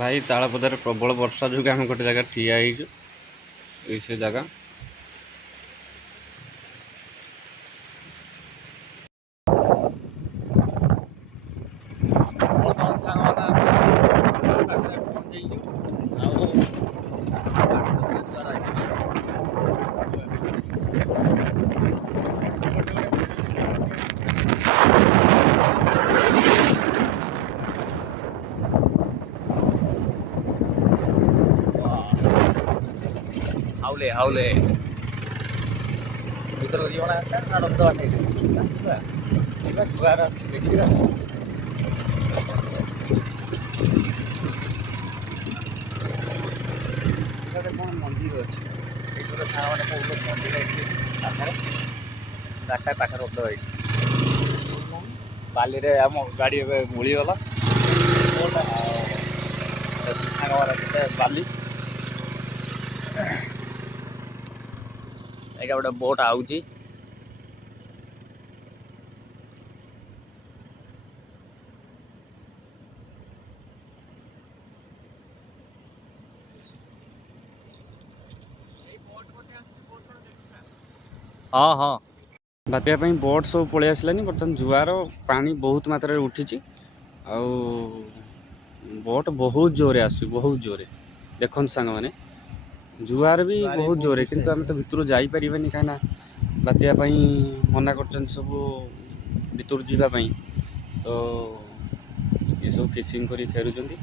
भाई तालपदार प्रबल वर्षा जो आम गोटे जगह ठिया से जगह हाउले हाउले ଭିତର ଜଣା ଆସେ ନା ରକ୍ତ ବାଟେ ଯିବା ଯିବା ଜୁଆର ଆସୁଛି ଦେଖିବା ଏଇଟା କ'ଣ ମନ୍ଦିର ଅଛି ଏଇଠି ଗୋଟେ ସାଙ୍ଗମାନେ କହୁଥିଲେ ମନ୍ଦିର ଅଛି ପାଖରେ ଚାରିଟା ପାଖରେ ରକ୍ତ ଏଇଠି ବାଲିରେ ଆମ ଗାଡ଼ି ଏବେ ମୁଳିଗଲା ସାଙ୍ଗମାନେ କେତେ ବାଲି ଏଇଟା ଗୋଟେ ବୋଟ୍ ଆଉଛି हाँ हाँ बात्या बोट सब पलि आसलानी बर्तमान जुआर पानी बहुत मात्रा उठी बोट बहुत जोरे आस बहुत जोरे देखो सांग मैंने जुआर भी बहुत जोरे किंतु आम तो भितर जापर कहीं बात्या मना कर सब भितर जावाई तो ये सब फिशिंग कर फेरुंट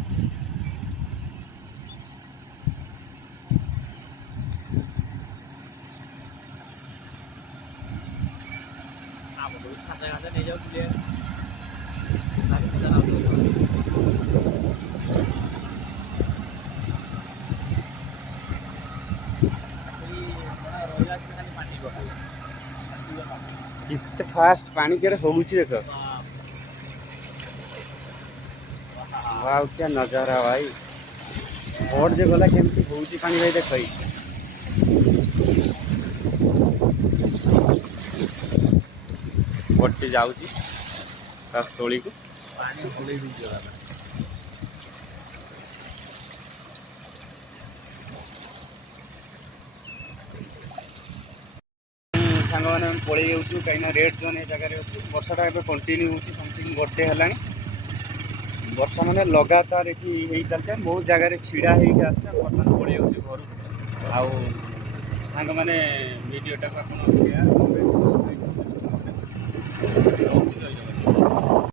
इतने फास्ट पानी के हो देख वाह क्या नजारा भाई बोट जो गला केमती हो पानी भाई देख बोटी जाऊँगी तली को पानी हल सांग मैंने पलि जाऊँ कहीं रेड जोन जगह अच्छी वर्षाटा ए कंटिन्यू हो समथिंग गोटे है वर्षा मैंने लगातार ये चलते बहुत जगह छिड़ा बर्तमान पलि जाऊँ घर आउ सांग मैंने वीडियोटा को आप शेयर